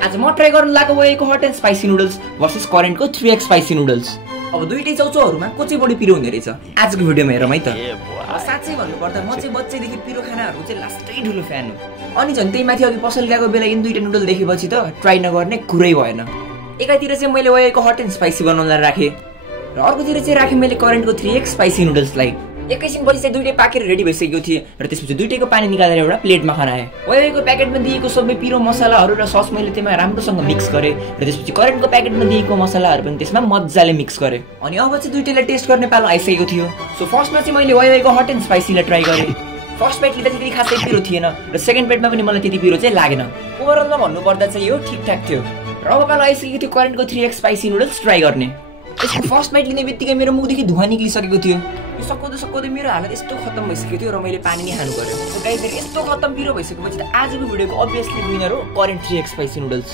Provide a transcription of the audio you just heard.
आज म ट्राई गर्न लागेको वेको hot and spicy noodles versus करेन्टको 3x स्पाइसी नुडल्स। अब दुईटै चाउचाउहरुमा को चाहिँ बढी पिरो हुने रहेछ आजको भिडियोमा हेरौँ है त। साच्चै भन्नुपर्दा म चाहिँ बच्चैदेखि पिरो खानाहरुको चाहिँ लास्टै ठुलो फ्यान हो। अनि झन् त्यही माथि अघि पसल गएको बेला इन दुईटा नुडल देखेपछि त ट्राई नगर्ने कुरै भएन। एकातिर चाहिँ मैले वेको हट एन्ड स्पाइसी बनाउनलाई राखे र अर्कोतिर चाहिँ राखे मैले करेन्टको 3x स्पाइसी नुडल्सलाई। एकैछिन पछि चाहिँ दुईटै पाकेर रेडी भइसकेको थिए र त्यसपछि दुईटैको पानी निकालेर एउटा प्लेटमा खनाए। वेको प्याकेटमा दिएको सबै पिरो मसलाहरू र सस मैले त्यसमा राम्रोसँग मिक्स गरे र त्यसपछि करेन्टको प्याकेटमा दिएको मसलाहरू पनि त्यसमा मज्जाले मिक्स गरे। अनि अब चाहिँ दुईटैलाई टेस्ट गर्ने पालो आइसकेको थियो। सो फर्स्टमा चाहिँ मैले वेको हट एन्ड स्पाइसीलाई ट्राई गरे। फर्स्ट बाइट लिँदा त्यति खासै पिरो थिएन र सेकेन्ड बाइटमा पनि मलाई त्यति पिरो चाहिँ लागेन। ओभरअलमा भन्नुपर्दा चाहिँ यो ठिकठाक थियो। र अब पालो आइसकेको थियो करेन्टको 3x स्पाइसी नुडल्स ट्राई गर्ने। यसको फर्स्ट बाइट लिने बित्तिकै मेरो मुखदेखि धुवा निक्लिसकेको थियो। यो सक्दै मेरो हालत यस्तो खत्तम भइसकेको थियो र मैले पानी नै खानु पर्यो। गाइस यस्तो खत्तम पिरो भइसकेपछि त आजको भिडियोको अभियसली विनर हो करेन्ट 3x स्पाइसी नुडल्स।